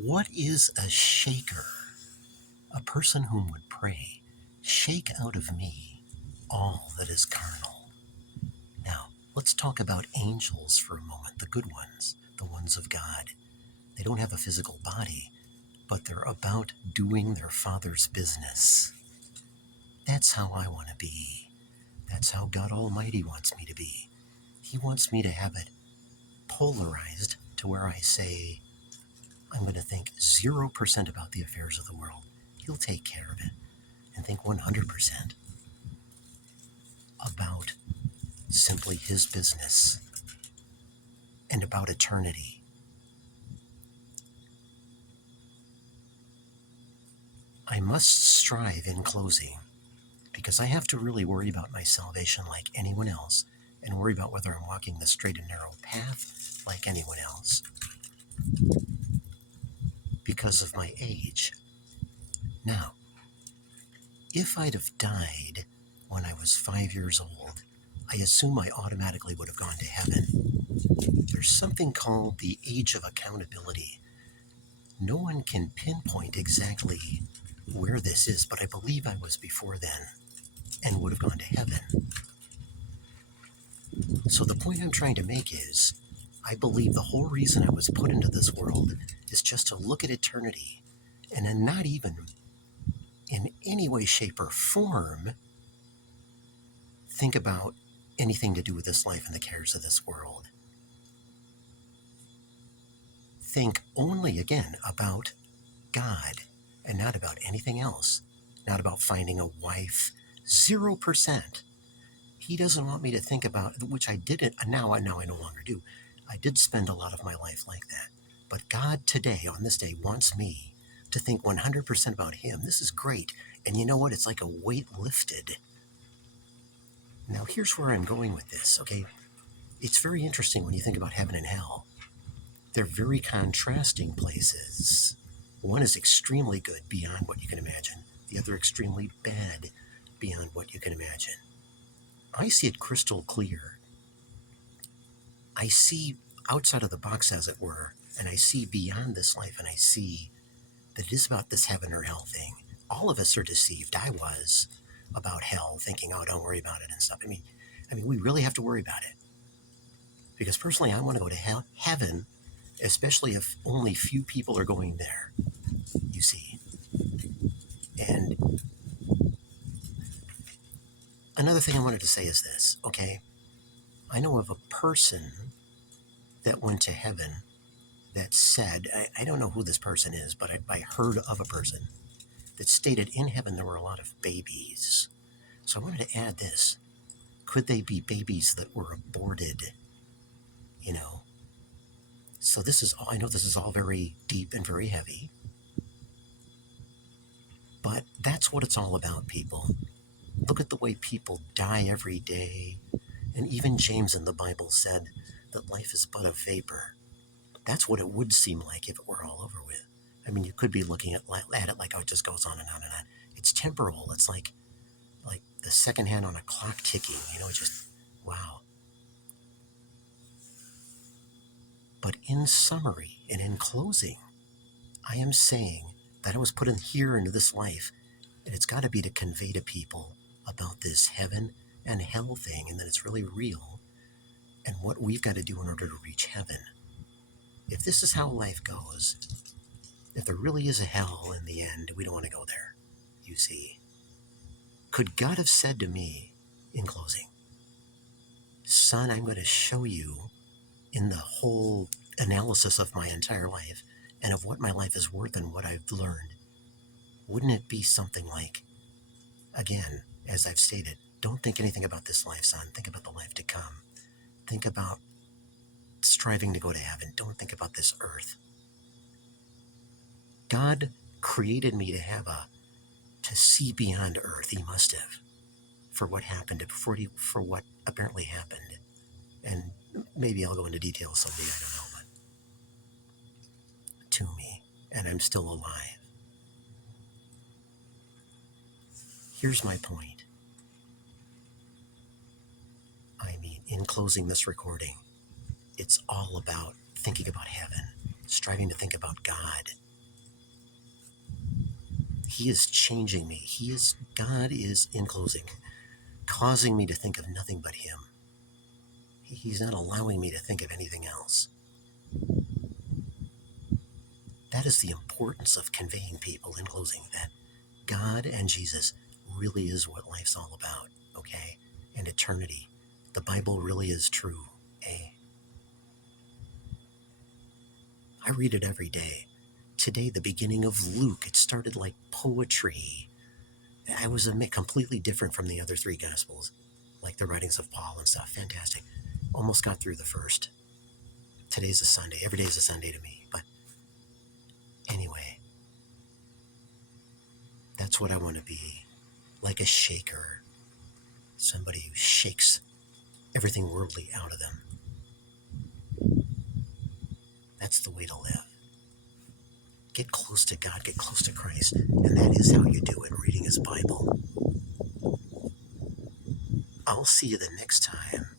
What is a shaker? A person whom would pray, shake out of me all that is carnal. Now, let's talk about angels for a moment, the good ones, the ones of God. They don't have a physical body, but they're about doing their Father's business. That's how I want to be. That's how God Almighty wants me to be. He wants me to have it polarized to where I say, I'm going to think 0% about the affairs of the world. He'll take care of it. And think 100% about simply His business and about eternity. I must strive in closing because I have to really worry about my salvation like anyone else and worry about whether I'm walking the straight and narrow path like anyone else because of my age. Now, if I'd have died when I was 5 years old, I assume I automatically would have gone to heaven. There's something called the age of accountability. No one can pinpoint exactly where this is, but I believe I was before then and would have gone to heaven. So the point I'm trying to make is, I believe the whole reason I was put into this world is just to look at eternity and then not even in any way, shape, or form think about anything to do with this life and the cares of this world. Think only, again, about God and not about anything else, not about finding a wife. 0%. He doesn't want me to think about, which I didn't, now I no longer do. I did spend a lot of my life like that. But God today, on this day, wants me to think 100% about Him. This is great. And you know what? It's like a weight lifted. Now, here's where I'm going with this, okay? It's very interesting when you think about heaven and hell. They're very contrasting places. One is extremely good beyond what you can imagine. The other extremely bad beyond what you can imagine. I see it crystal clear. I see outside of the box, as it were, and I see beyond this life, and I see that it is about this heaven or hell thing. All of us are deceived. I was about hell, thinking, oh, don't worry about it and stuff. I mean, we really have to worry about it. Because personally, I want to go to heaven, especially if only few people are going there, you see. And another thing I wanted to say is this, okay? I know of a person that went to heaven that said, I don't know who this person is, but I heard of a person that stated in heaven there were a lot of babies. So I wanted to add this. Could they be babies that were aborted? You know? So this is all, I know this is all very deep and very heavy, but that's what it's all about, people. Look at the way people die every day. And even James in the Bible said that life is but a vapor. That's what it would seem like if it were all over with. I mean, you could be looking at it like, oh, it just goes on and on and on. It's temporal. It's like the second hand on a clock ticking, just, wow. But in summary and in closing, I am saying that I was put in here into this life, and it's got to be to convey to people about this heaven and hell thing, and that it's really real, and what we've got to do in order to reach heaven. If this is how life goes, if there really is a hell in the end, we don't want to go there, you see. Could God have said to me in closing, son, I'm going to show you in the whole analysis of my entire life and of what my life is worth and what I've learned, wouldn't it be something like, again, as I've stated, don't think anything about this life, son. Think about the life to come. Think about striving to go to heaven. Don't think about this earth. God created me to see beyond earth. He must have, for what happened, for what apparently happened. And maybe I'll go into details someday, I don't know, but to me, and I'm still alive. Here's my point. I mean, in closing this recording, it's all about thinking about heaven, striving to think about God, He is changing me. God is, in closing, causing me to think of nothing but Him. He's not allowing me to think of anything else. That is the importance of conveying people, in closing, that God and Jesus really is what life's all about, okay? And eternity. The Bible really is true, eh? I read it every day. Today, the beginning of Luke, it started like poetry. It was completely different from the other three Gospels, like the writings of Paul and stuff. Fantastic. Almost got through the first. Today's a Sunday. Every day is a Sunday to me. But anyway, that's what I want to be. Like a shaker. Somebody who shakes everything worldly out of them. That's the way to live. Get close to God, get close to Christ, and that is how you do it, reading His Bible. I'll see you the next time.